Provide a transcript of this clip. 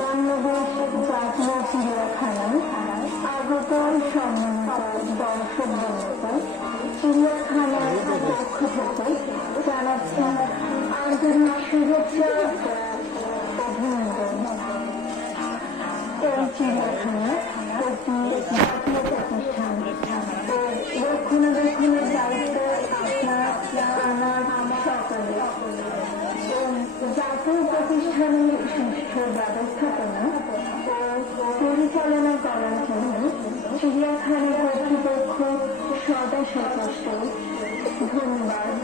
বাংলাদেশ জাতীয় চিড়িয়াখানায় আগত সম্মানিত দর্শকবৃন্দ, চিড়িয়াখানার পক্ষ থেকে জানাচ্ছেন আন্তরিক শুভেচ্ছা অভিনন্দন। এই চিড়িয়াখানা একটি জাতীয় প্রতিষ্ঠান ও রক্ষণাবেক্ষণের দায়িত্ব আপনার সকলে। জাতীয় প্রতিষ্ঠানের সুষ্ঠু ব্যবস্থাপনা ও পরিচালনা করার জন্য চিড়িয়াখানা কর্তৃপক্ষ সদা সচেষ্ট। ধন্যবাদ।